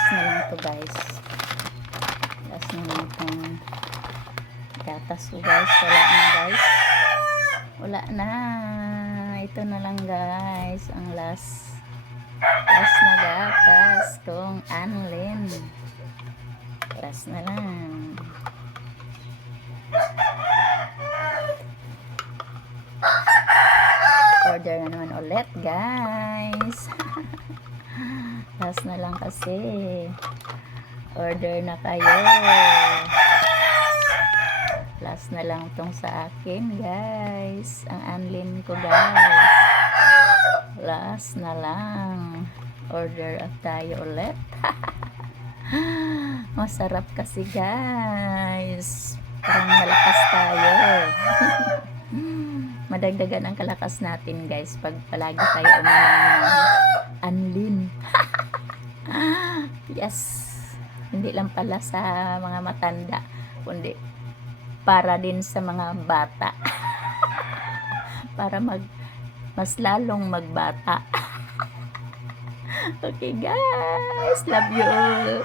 last na lang to guys. Last na lang itong gatas ko guys. Wala na guys. Wala na. Ito na lang guys. Ang last na gatas kong Anlin. Last na lang. Order na naman ulit guys. Last na lang kasi. Order na kayo. Last na lang tong sa akin guys. Ang Anlin ko guys. Last na lang. Order up tayo ulit. Masarap kasi guys. Parang malakas tayo. Madagdagan ang kalakas natin guys pag palagi tayo uminom ng Anlin. Yes. Hindi lang pala sa mga matanda, kundi para din sa mga bata. Para mas lalong magbata. Okay guys, love you all.